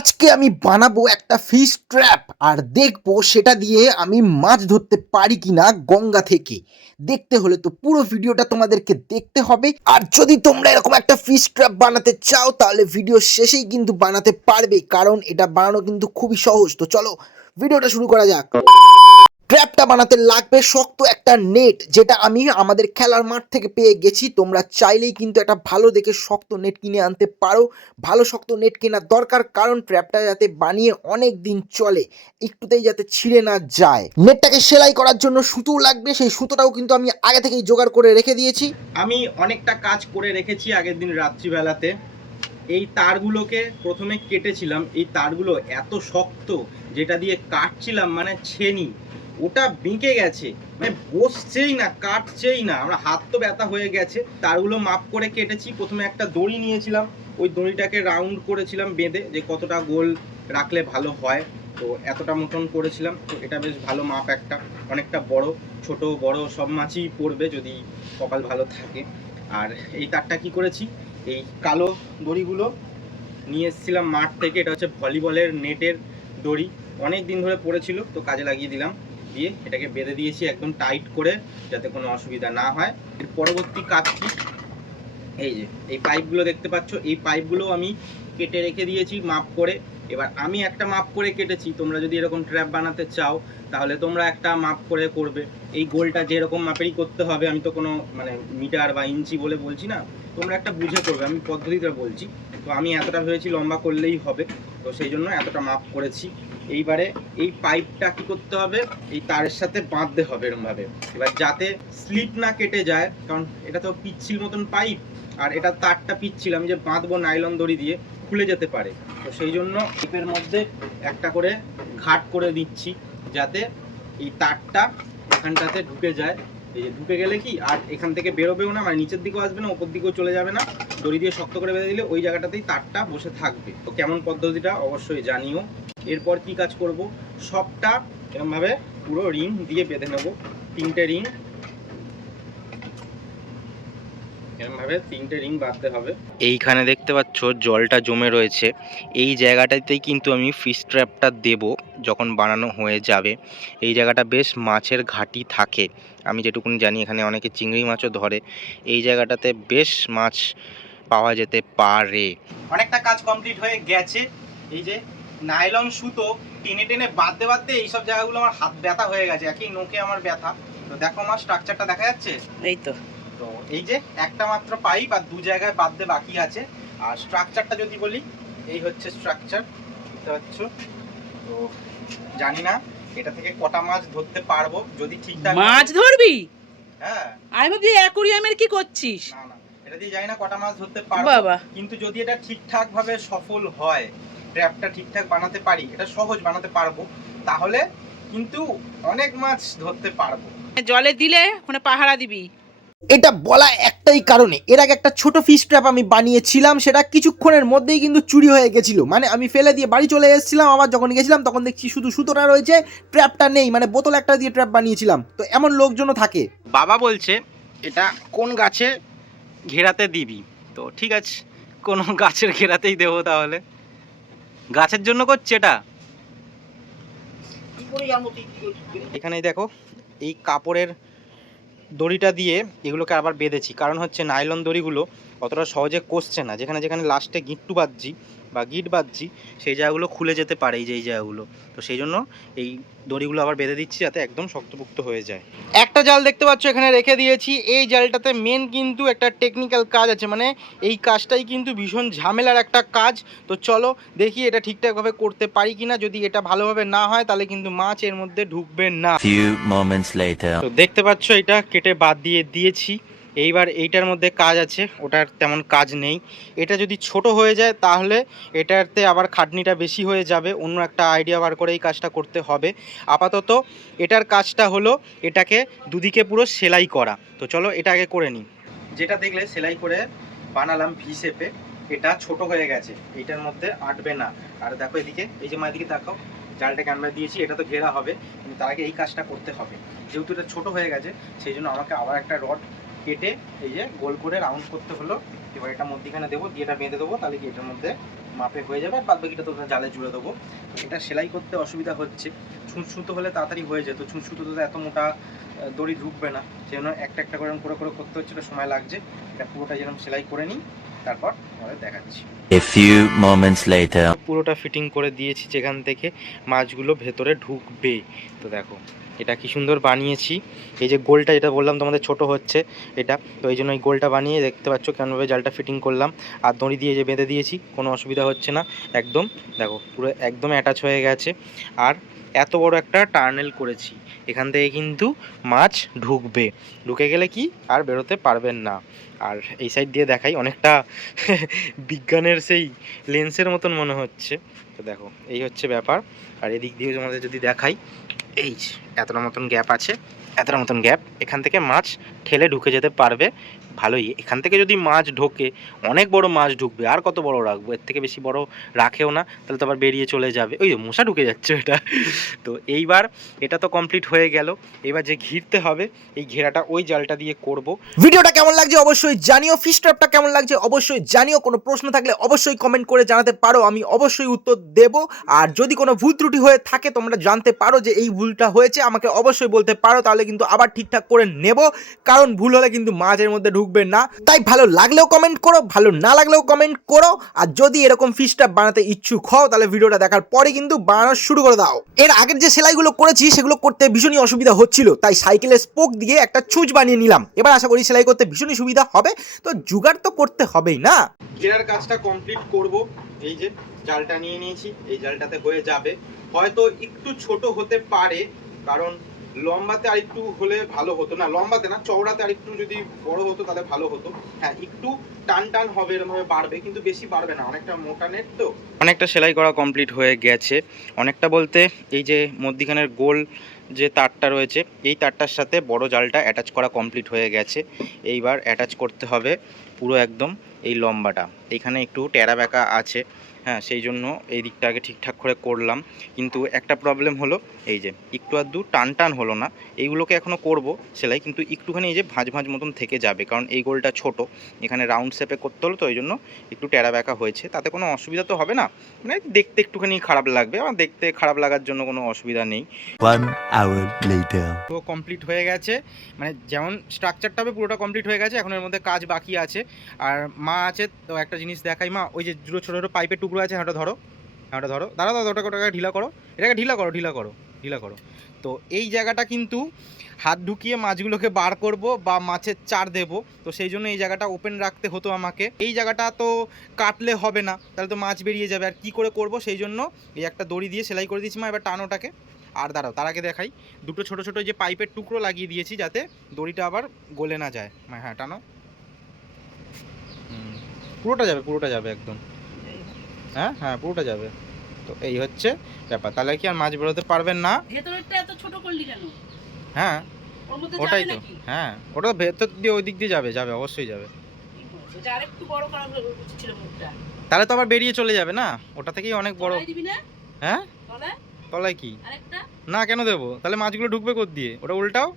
আজকে আমি বানাবো একটা ফিশ ট্র্যাপ আর দেখবো সেটা দিয়ে আমি মাছ ধরতে পারি কিনা গঙ্গা থেকে। দেখতে হলে তো পুরো ভিডিওটা তোমাদেরকে দেখতে হবে। আর যদি তোমরা এরকম একটা ফিশ ট্র্যাপ বানাতে চাও তাহলে ভিডিও শেষেই কিন্তু বানাতে পারবে, কারণ এটা বানানো কিন্তু খুবই সহজ। তো চলো ভিডিওটা শুরু করা যাক। ট্র্যাপটা বানাতে লাগবে শক্ত একটা নেট, যেটা আমি আমাদের খেলার মাঠ থেকে পেয়ে গেছি। তোমরা চাইলেই কিন্তু একটা ভালো দেখে শক্ত নেট কিনে আনতে পারো। ভালো শক্ত নেট কেনার দরকার, কারণ ট্র্যাপটা যাতে বানিয়ে অনেক দিন চলে, একটুতেই যাতে ছিঁড়ে না যায়। নেটটাকে সেলাই করার জন্য সুতো লাগবে, সেই সুতোটাও কিন্তু আমি আগে থেকেই জোগাড় করে রেখে দিয়েছি। আমি অনেকটা কাজ করে রেখেছি আগের দিন রাত্রিবেলাতে। এই তারগুলোকে প্রথমে কেটেছিলাম। এই তারগুলো এত শক্ত, যেটা দিয়ে কাটছিলাম মানে ছেনি, ওটা বেঁকে গেছে, মানে বসছেই না, কাটছেই না। আমরা হাত তো ব্যথা হয়ে গেছে। তারগুলো মাপ করে কেটেছি। প্রথমে একটা দড়ি নিয়েছিলাম, ওই দড়িটাকে রাউন্ড করেছিলাম বেঁধে, যে কতটা গোল রাখলে ভালো হয়। তো এতটা মতন করেছিলাম। তো এটা বেশ ভালো মাপ, একটা অনেকটা বড়, ছোট বড় সব মাছই পড়বে যদি কপাল ভালো থাকে। আর এই তারটা কি করেছি, এই কালো দড়িগুলো নিয়ে এসেছিলাম মাঠ থেকে। এটা হচ্ছে ভলিবলের নেটের দড়ি, অনেক দিন ধরে পড়েছিল, তো কাজে লাগিয়ে দিলাম। দিয়ে এটাকে বেঁধে দিয়েছি একদম টাইট করে, যাতে কোনো অসুবিধা না হয়। এর পরবর্তী কাজ কি, এই যে এই পাইপগুলো দেখতে পাচ্ছ, এই পাইপগুলো আমি কেটে রেখে দিয়েছি মাপ করে। এবার আমি একটা মাপ করে কেটেছি, তোমরা যদি এরকম ট্র্যাপ বানাতে চাও তাহলে তোমরা একটা মাপ করে করবে। এই গোলটা যেরকম মাপেরই করতে হবে, আমি তো কোনো মানে মিটার বা ইঞ্চি বলে বলছি না, তোমরা একটা বুঝে করবে, আমি পদ্ধতিটা বলছি। তো আমি এতটা ভেবেছি লম্বা করলেই হবে, তো সেই জন্য এতটা মাপ করেছি। এইবারে এই পাইপটা কি করতে হবে, এই তারের সাথে বাঁধতে হবে এরকমভাবে, এবার যাতে স্লিপ না কেটে যায়, কারণ এটা তো পিচ্ছিল মতন পাইপ। আর এটা তারটা পিচ্ছিল, আমি যে বাঁধবো নাইলন দড়ি দিয়ে, খুলে যেতে পারে। তো সেই জন্য পাইপের মধ্যে একটা করে ঘাট করে দিচ্ছি, যাতে এই তারটা এখানটাতে ঢুকে যায়। এই যে ঢুকে গেলে কি আর এখান থেকে বেরোবেও না, মানে নিচের দিকেও আসবে না, ওপর দিকেও চলে যাবে না। দড়ি দিয়ে শক্ত করে বেঁধে দিলে ওই জায়গাটাতেই তারটা বসে থাকবে। তো কেমন পদ্ধতিটা অবশ্যই জানিও। এরপর কি কাজ করব, সবটা এরকমভাবে পুরো রিং দিয়ে বেঁধে নেব। তিনটে রিং, এরকমভাবে তিনটে রিং বাঁধতে হবে। এইখানে দেখতে পাচ্ছ জলটা জমে রয়েছে, এই জায়গাটাতেই কিন্তু আমি ফিশ ট্র্যাপটা দেব যখন বানানো হয়ে যাবে। এই জায়গাটা বেশ মাছের ঘাঁটি থাকে, আমি যেটুকুনি জানি এখানে অনেকে চিংড়ি মাছও ধরে। এই জায়গাটাতে বেশ মাছ পাওয়া যেতে পারে। অনেকটা কাজ কমপ্লিট হয়ে গেছে। এই যে নাইলন সুতো টেনে টেনে বাঁধতে বাঁধতে এইসব জায়গাগুলো আমার হাত ব্যথা হয়ে গেছে, একই নোকে আমার ব্যথা। তো দেখো আমার স্ট্রাকচারটা দেখা যাচ্ছে, এই তো। তো এই যে একটা মাত্র পাইপ আর দু জায়গায় বাঁধতে বাকি আছে। আর স্ট্রাকচারটা যদি বলি, এই হচ্ছে স্ট্রাকচার, বুঝতে পারছো? তো জানি না এটা থেকে কটা মাছ ধরতে পারবো, যদি ঠিকঠাক মাছ ধরবি। হ্যাঁ, আমি ভাবছি অ্যাকোরিয়ামের কি করছিস। না না, এটা দিয়ে জানি না কটা মাছ ধরতে পারবো, বাবা। কিন্তু যদি এটা ঠিকঠাক ভাবে সফল হয়, ট্র্যাপটা ঠিকঠাক বানাতে পারি, এটা সহজ বানাতে পারবো, তাহলে কিন্তু অনেক মাছ ধরতে পারবো। জলে দিলে ওখানে পাহারা দিবি। এটা বলা একটাই কারণে, এর আগে একটা ছোট ফিশ ট্র্যাপ আমি বানিয়েছিলাম, সেটা কিছুক্ষণের মধ্যেই কিন্তু চুরি হয়ে গেছিল। মানে আমি ফেলে দিয়ে বাড়ি চলে এসেছিলাম, আবার যখন গেছিলাম তখন দেখছি শুধু সুতোটা রয়েছে, ট্র্যাপটা নেই। মানে বোতল একটা দিয়ে ট্র্যাপ বানিয়েছিলাম। তো এমন লোকজনও থাকে। বাবা বলছে এটা কোন গাছে ঘেরাতে দিবি, তো ঠিক আছে, কোনো গাছের ঘেরাতেই দেবো তাহলে। গাছের জন্য করছে এটা। এখানে দেখো এই কাপড়ের দড়িটা দিয়ে এগুলোকে আবার বেঁধেছি, কারণ হচ্ছে নাইলন দড়িগুলো অতটা সহজে কষছে না। যেখানে যেখানে লাস্টে গিট্টু বাঁধছি বা গিট বাঁধছি, সেই জায়গাগুলো খুলে যেতে পারে, এই যে এই জায়গাগুলো। তো সেই জন্য এই দড়িগুলো আবার বেঁধে দিচ্ছি, যাতে একদম শক্তপোক্ত হয়ে যায়। একটা জাল দেখতে পাচ্ছ এখানে রেখে দিয়েছি। এই জালটাতে মেন কিন্তু একটা টেকনিক্যাল কাজ আছে, মানে এই কাজটাই কিন্তু ভীষণ ঝামেলার একটা কাজ। তো চলো দেখি এটা ঠিকঠাকভাবে করতে পারি কিনা। যদি এটা ভালোভাবে না হয় তাহলে কিন্তু মাছ এর মধ্যে ঢুকবে না। তো দেখতে পাচ্ছ এটা কেটে বাদ দিয়ে দিয়েছি। এইবার এইটার মধ্যে কাজ আছে, ওটার তেমন কাজ নেই। এটা যদি ছোট হয়ে যায় তাহলে এটাতে আবার খাটনিটা বেশি হয়ে যাবে, অন্য একটা আইডিয়া বার করে এই কাজটা করতে হবে। আপাতত এটার কাজটা হলো এটাকে দুদিকে পুরো সেলাই করা। তো চলো এটা আগে করে নিই। যেটা দেখলে সেলাই করে বানালাম ভি শেপে, এটা ছোট হয়ে গেছে, এইটার মধ্যে আটবে না। আর দেখো এদিকে, এই যে মায়ের দিকে দেখাও, জালটাকে আমরা দিয়েছি, এটা তো ঘেরা হবে, কিন্তু তার আগে এই কাজটা করতে হবে। যেহেতু এটা ছোটো হয়ে গেছে, সেই জন্য আমাকে আবার একটা রড কেটে এই যে গোল করে রাউন্ড করতে হলো। এবার এটা মধ্যিখানে দেবো, দিয়ে এটা বেঁধে দেবো, তাহলে কি এটার মধ্যে মাপে হয়ে যাবে, আর বাদ বাকিটা তো জালে জুড়ে দেবো। তো এটা সেলাই করতে অসুবিধা হচ্ছে, ছুঁচ সুতো হলে তাড়াতাড়ি হয়ে যেত, ছুঁচ সুতো তো এত মোটা দড়ি ঢুকবে না, সেই জন্য একটা একটা করে এরকম করে করতে হচ্ছে, এটা সময় লাগছে। এটা পুরোটা যেরকম সেলাই করে নিই, তারপর আমাদের দেখাচ্ছি। A few moments later. পুরোটা ফিটিং করে দিয়েছি যেখান থেকে মাছগুলো ভেতরে ঢুকবে। তো দেখো এটা কি সুন্দর বানিয়েছি, এই যে গোলটা যেটা বললাম তোমাদের ছোট হচ্ছে এটা, তো এই জন্য এই গোলটা বানিয়ে দেখতে পাচ্ছ কেমনভাবে জালটা ফিটিং করলাম, আর দড়ি দিয়ে যে বেঁধে দিয়েছি, কোনো অসুবিধা হচ্ছে না একদম। দেখো পুরো একদম অ্যাটাচ হয়ে গেছে, আর এত বড় একটা টার্নেল করেছি, এখান থেকে কিন্তু মাছ ঢুকবে, ঢুকে গেলে কি আর বেরোতে পারবেন না। আর এই সাইড দিয়ে দেখাই, অনেকটা বিজ্ঞানের সেই লেন্সের মতন মনে হচ্ছে। তো দেখো এই হচ্ছে ব্যাপার। আর এদিক দিয়ে তোমাদের যদি দেখাই, এই যে এতটা মতন গ্যাপ আছে, এতটা মতন গ্যাপ, এখান থেকে মাছ ঠেলে ঢুকে যেতে পারবে ভালোই। এখান থেকে যদি মাছ ঢোকে, অনেক বড় মাছ ঢুকবে, আর কত বড় রাখবো, এর থেকে বেশি বড় রাখেও না, তাহলে তো আবার বেরিয়ে চলে যাবে। ওই যে মশা ঢুকে যাচ্ছে এটা। তো এইবার এটা তো কমপ্লিট হয়ে গেল, এবার যে ঘিরতে হবে এই ঘেরাটা ওই জালটা দিয়ে করব। ভিডিওটা কেমন লাগছে অবশ্যই জানিও, ফিশ ট্র্যাপটা কেমন লাগছে অবশ্যই জানিও, কোনো প্রশ্ন থাকলে অবশ্যই কমেন্ট করে জানাতে পারো, আমি অবশ্যই উত্তর দেব। আর যদি কোনো ভুল ত্রুটি হয়ে থাকে, তোমরা জানতে পারো যে এই ভুলটা হয়েছে, আমাকে অবশ্যই বলতে পারো, তাহলে কিন্তু আবার ঠিকঠাক করে নেব, কারণ ভুল হলে কিন্তু মাছের মধ্যে ঢুকবে না। তাই ভালো লাগলেও কমেন্ট করো, ভালো না লাগলেও কমেন্ট করো। আর যদি এরকম ফিশ ট্র্যাপ বানাতে ইচ্ছুক হও, তাহলে ভিডিওটা দেখার পরে কিন্তু বানানো শুরু করে দাও। এর আগের যে সেলাইগুলো করেছি সেগুলো করতে ভীষণই অসুবিধা হচ্ছিল, তাই সাইকেলের স্পোক দিয়ে একটা ছুঁচ বানিয়ে নিলাম। এবার আশা করি সেলাই করতে ভীষণই সুবিধা হবে। তো জুগাড় তো করতে হবেই না। ঘেরার কাজটা কমপ্লিট করব। এই যে জালটা নিয়ে নিয়েছি, এই জালটাতে হয়ে যাবে। হয়তো একটু ছোট হতে পারে, কারণ লম্বাতে আর একটু হলে ভালো হতো, না লম্বাতে না, চওড়াতে আর একটু যদি বড় হতো তাহলে ভালো হতো। হ্যাঁ একটু টান টান হবে, এরকমভাবে বাড়বে, কিন্তু বেশি বাড়বে না, অনেকটা মোটা নেট তো। অনেকটা সেলাই করা কমপ্লিট হয়ে গেছে, অনেকটা বলতে এই যে মধ্যিখানের গোল যে তারটা রয়েছে, এই তারটার সাথে বড় জালটা অ্যাটাচ করা কমপ্লিট হয়ে গেছে। এইবার অ্যাটাচ করতে হবে পুরো একদম এই লম্বাটা, এখানে একটু টেরা ব্যাকা আছে, হ্যাঁ সেই জন্য এই দিকটা আগে ঠিকঠাক করে করলাম। কিন্তু একটা প্রবলেম হলো, এই যে একটু আধটু টান টান হলো না, এইগুলোকে এখনও করব সেলাই, কিন্তু একটুখানি এই যে ভাঁজ ভাঁজ মতন থেকে যাবে, কারণ এই গোলটা ছোট, এখানে রাউন্ড শেপে করতে হলো, তো এই জন্য একটু টেরা ব্যাকা হয়েছে। তাতে কোনো অসুবিধা তো হবে না, মানে দেখতে একটুখানি খারাপ লাগবে, আমার দেখতে খারাপ লাগার জন্য কোনো অসুবিধা নেই। 1 hour later. তো কমপ্লিট হয়ে গেছে, মানে যেমন স্ট্রাকচারটা হবে পুরোটা কমপ্লিট হয়ে গেছে, এখন এর মধ্যে কাজ বাকি আছে। আর মা আছে, তো একটা জিনিস দেখাই, মা ওই যে দুটো ছোটো ছোটো পাইপের টুকরো আছে, ওটা ধরো, ওটা ধরো, দাঁড়া দাঁড়া, ওটাকে ঢিলা করো, এটাকে ঢিলা করো, ঢিলা করো, ঢিলা করো। তো এই জায়গাটা কিন্তু হাত ঢুকিয়ে মাছগুলোকে বার করব বা মাছের চার দেব, তো সেই জন্য এই জায়গাটা ওপেন রাখতে হতো আমাকে। এই জায়গাটা তো কাটলে হবে না, তাহলে তো মাছ বেরিয়ে যাবে, আর কি করে করব, সেই জন্য এই একটা দড়ি দিয়ে সেলাই করে দিয়েছি মা। এবার টানোটাকে, আর দাঁড়াও তার আগে দেখাই, দুটো ছোটো ছোটো যে পাইপের টুকরো লাগিয়ে দিয়েছি যাতে দড়িটা আবার গলে না যায়। হ্যাঁ টানো, পুরোটা যাবে, পুরোটা যাবে একদম, হ্যাঁ হ্যাঁ পুরোটা যাবে। তো এই হচ্ছে ব্যাপার, তাহলে কি আর মাছ বেরোতে পারবেন না। ভেতরেরটা এত ছোট করলি কেন? হ্যাঁ ওর মধ্যে ওটাই যাবে তো, নাকি? হ্যাঁ ওটা ভেতর দিয়ে ওই দিক দিয়ে যাবে, যাবে অবশ্যই যাবে। এটা আরেকটু বড় করা ছিল মুখটা। তাহলে তো আবার বেরিয়ে চলে যাবে না, ওটা থেকেই অনেক বড়। তলায় দিবি না? হ্যাঁ তলায় তলায় কি আরেকটা? না, কেন দেবো, তাহলে মাছগুলো ঢুকবে কোথ দিয়ে, ওটা উল্টাও,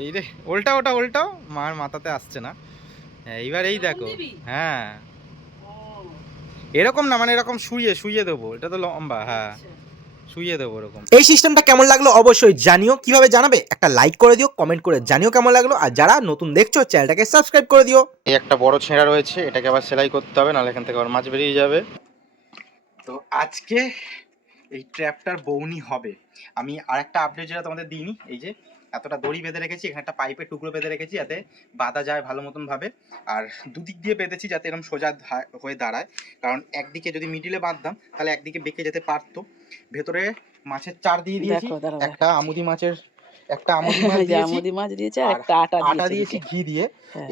এই রে উল্টাও, ওটা উল্টাও, মার মাথাতে আসছে না। হ্যাঁ এইবার এই দেখো, হ্যাঁ ও এরকম না, মানে এরকম শুয়ে শুয়ে দেবো, এটা তো লম্বা, হ্যাঁ শুয়ে দেবো এরকম। এই সিস্টেমটা কেমন লাগলো অবশ্যই জানিও, কিভাবে জানাবে একটা লাইক করে দিও, কমেন্ট করে জানিও কেমন লাগলো, আর যারা নতুন দেখছো চ্যানেলটাকে সাবস্ক্রাইব করে দিও। এই একটা বড় ছেঁড়া রয়েছে, এটাকে আবার সেলাই করতে হবে, নাহলে এখান থেকে আবার মাছ বেরিয়ে যাবে। তো আজকে এই ট্র্যাপটার বউনি হবে। আমি আরেকটা আপডেট যেটা তোমাদের দিইনি, এই যে এতটা দড়ি বেঁধে রেখেছি, এখানে একটা পাইপের টুকরো বেঁধে রেখেছি যাতে বাঁধা যায় ভালো মতন ভাবে, আর দুদিক দিয়ে বেঁধেছি যাতে এরকম সোজা হয়ে দাঁড়ায়, কারণ একদিকে যদি মিডিলে বাঁধতাম তাহলে একদিকে বেঁকে যেতে পারতো। ভেতরে মাছের চার দিয়ে দিয়েছি, একটা আমুদি মাছের, একটা আমুদি মাছ দিয়েছি, আমুদি মাছ দিয়েছে আর একটা আটা দিয়েছি ঘি দিয়ে।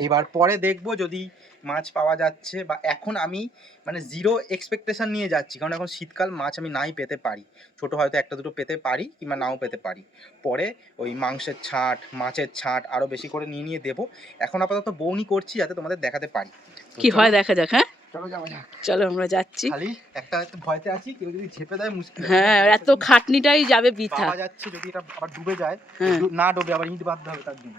এবার পরে দেখবো যদি মাছ পাওয়া যাচ্ছে, বা এখন আমি মানে জিরো এক্সপেকটেশন নিয়ে যাচ্ছি, কারণ এখন শীতকাল, মাছ আমি নাই পেতে পারি, ছোট হয়তো একটা দুটো পেতে পারি কিংবা নাও পেতে পারি, পরে ওই মাংসের ছাট, মাছের ছাট আরো বেশি করে নিয়ে নিয়ে দেবো। এখন আপাতত বউনি করছি যাতে তোমাদের দেখাতে পারি, কি হয় দেখা যাক। হ্যাঁ চলো যাওয়া যাক, চলো আমরা যাচ্ছি। খালি একটা ভয়তে আছি, কেউ যদি ঝেপে দেয় মুশকিল। হ্যাঁ এত খাটনিটাই যাবে বৃথা। পাওয়া যাচ্ছে, যদি এটা আবার ডুবে যায়, হ্যাঁ। না ডুবে আবার ইট বাঁধতে হবে তার জন্য।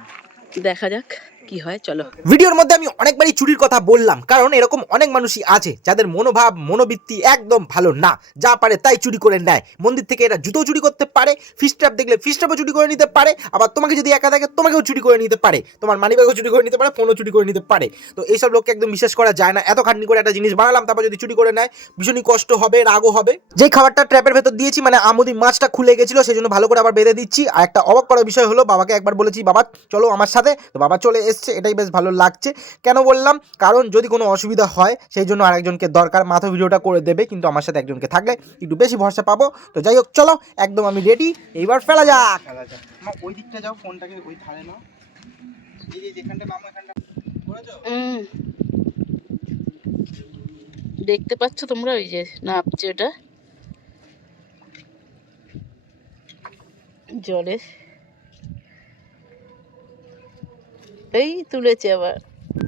দেখা যাক। তো কি হয় চলো। ভিডিওর মধ্যে আমি অনেকবারই চুরির কথা বললাম, কারণ এরকম অনেক মানুষই আছে যাদের মনোভাব মনোবৃত্তি একদম ভালো না, যা পারে তাই চুরি করে নেয়। মন্দির থেকে এরা জুতো চুরি করতে পারে, ফিশ ট্র্যাপ দেখলে ফিশ ট্র্যাপও চুরি করে নিতে পারে, আবার তোমাকে যদি একা থাকে তোমাকেও চুরি করে নিতে পারে, তোমার মানিব্যাগও চুরি করে নিতে পারে, ফোনও চুরি করে নিতে পারে। তো এইসব লোককে একদম বিশ্বাস করা যায় না। এত খাটনি করে একটা জিনিস বানালাম, তারপর যদি চুরি করে নেয় ভীষণই কষ্ট হবে, রাগও হবে। যে খাবারটা ট্র্যাপের ভেতর দিয়েছি মানে আমুদি মাছটা খুলে গেছিল, সেই জন্য ভালো করে আবার বেঁধে দিচ্ছি। আর একটা অবাক করার বিষয় হলো, বাবাকে একবার বলেছি বাবা চলো আমার সাথে, তো বাবা চলে এসছে, এটাই বেশ ভালো লাগছে। কেন বললাম, কারণ যদি কোনো অসুবিধা হয় সেই জন্য আরেকজনকে দরকার, মাথা ভিডিওটা করে দেবে, কিন্তু আমার সাথে একজনকে থাকলে একটু বেশি ভরসা পাবো। তো যাই হোক চলো, একদম আমি রেডি, এইবার ফেলা যাক। মা ওই দিকটা যাও, ফোনটাকে ওই ধারে নাও, এই যে যেখানটা নামো এখানটা করেছো। দেখতে পাচ্ছ তোমরা ওই যে নাপছে ওটা জলে, এই তুলেছে আবার।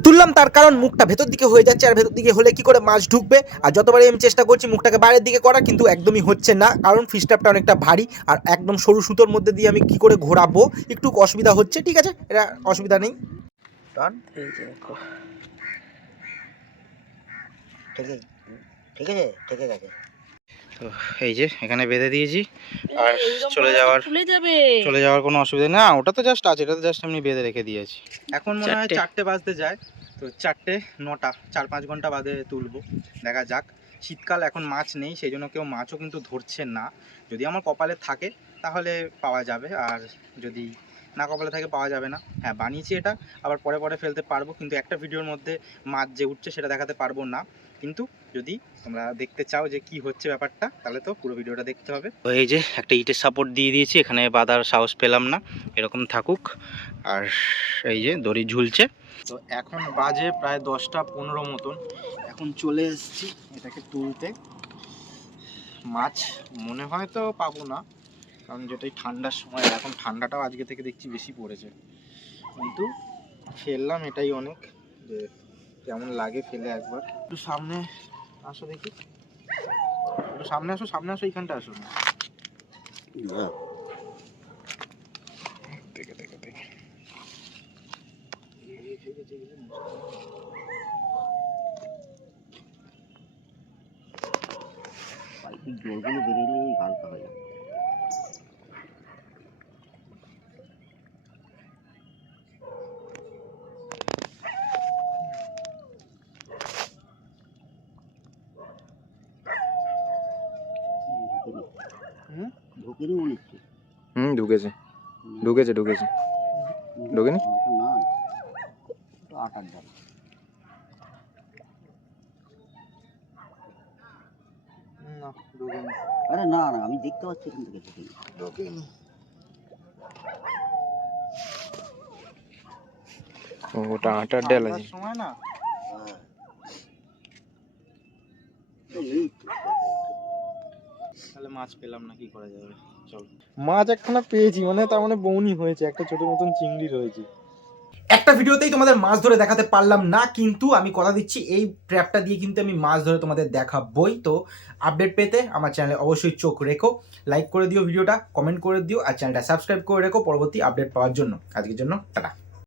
তুললাম তার কারণ মুখটা ভেতর দিকে হয়ে যাচ্ছে, আর ভেতর দিকে হলে কি করে মাছ ঢুকবে। আর যতবারই আমি চেষ্টা করছি মুখটাকে বাইরের দিকে করা, কিন্তু একদমই হচ্ছে না, কারণ ফিশ ট্র্যাপটা অনেকটা ভারী আর একদম সরু সুতোর মধ্যে দিয়ে আমি কি করে ঘোরাবো, একটু অসুবিধা হচ্ছে। ঠিক আছে, এটা অসুবিধা নেই। এই যে দেখো ঠিক আছে, ঠিক আছে। তো এই যে এখানে বেঁধে দিয়েছি, আর চলে যাওয়ার কোনো অসুবিধা না, ওটা তো জাস্ট আছে, এটা তো জাস্ট এমনি বেঁধে রেখে দিয়েছি। এখন মনে হয় 4টে বাজতে যায়, তো 4টে 9টা 4-5 ঘন্টা বাদে তুলবো, দেখা যাক। শীতকাল, এখন মাছ নেই, সেই জন্য কেউ মাছও কিন্তু ধরছে না। যদি আমার কপালে থাকে তাহলে পাওয়া যাবে, আর যদি না কপালে থাকে পাওয়া যাবে না। হ্যাঁ বানিয়েছি এটা, আবার পরে পরে ফেলতে পারবো, কিন্তু একটা ভিডিওর মধ্যে মাছ যে উঠছে সেটা দেখাতে পারবো না। কিন্তু যদি তোমরা দেখতে চাও যে কি হচ্ছে ব্যাপারটা, তাহলে তো পুরো ভিডিওটা দেখতে হবে। তো এই যে একটা ইটের সাপোর্ট দিয়ে দিয়েছি, এখানে বাঁধার সাহস পেলাম না, এরকম থাকুক। আর এই যে দড়ি ঝুলছে। তো এখন বাজে প্রায় 10টা 15 মতন, এখন চলে এসেছি এটাকে তুলতে। মাছ মনে হয় তো পাবো না, কারণ যেটাই ঠান্ডার সময়, এখন ঠান্ডাটাও আজকে থেকে দেখছি বেশি পড়েছে, কিন্তু ফেললাম এটাই অনেক। যে কেমন লাগে ফেলে একবার। একটু সামনে আসো দেখি, একটু সামনে আসো, সামনে আসো, এইখানটা আসো না। দেখে দেখে দেখে জলগুলো বেরিয়ে হালকা হয়ে যাবে। ঢুকেনি মনে হচ্ছে। ঢুকেছে ঢুকেছে ঢুকেছে ঢোকেনি? না, আটার ডাল। না ঢোকেনি। আরে না না, আমি দেখতে পাচ্ছি এখান থেকে ঢোকেনি। ওটা আটার ডাল আছে সময় না। তাহলে মাছ পেলাম না, কি করা যাবে। চলো, মাছ একখানা পেয়েছি, মানে তার মানে বউনি হয়েছে, একটা ছোট মতন চিংড়ি রয়েছে। একটা ভিডিওতেই তোমাদের মাছ ধরে দেখাতে পারলাম না, কিন্তু আমি কথা দিচ্ছি এই ট্র্যাপটা দিয়ে কিন্তু আমি মাছ ধরে তোমাদের দেখাবই। তো আপডেট পেতে আমার চ্যানেলে অবশ্যই চোখ রেখো, লাইক করে দিও ভিডিওটা, কমেন্ট করে দিও, আর চ্যানেলটা সাবস্ক্রাইব করে রেখো পরবর্তী আপডেট পাওয়ার জন্য। আজকের জন্য টাটা।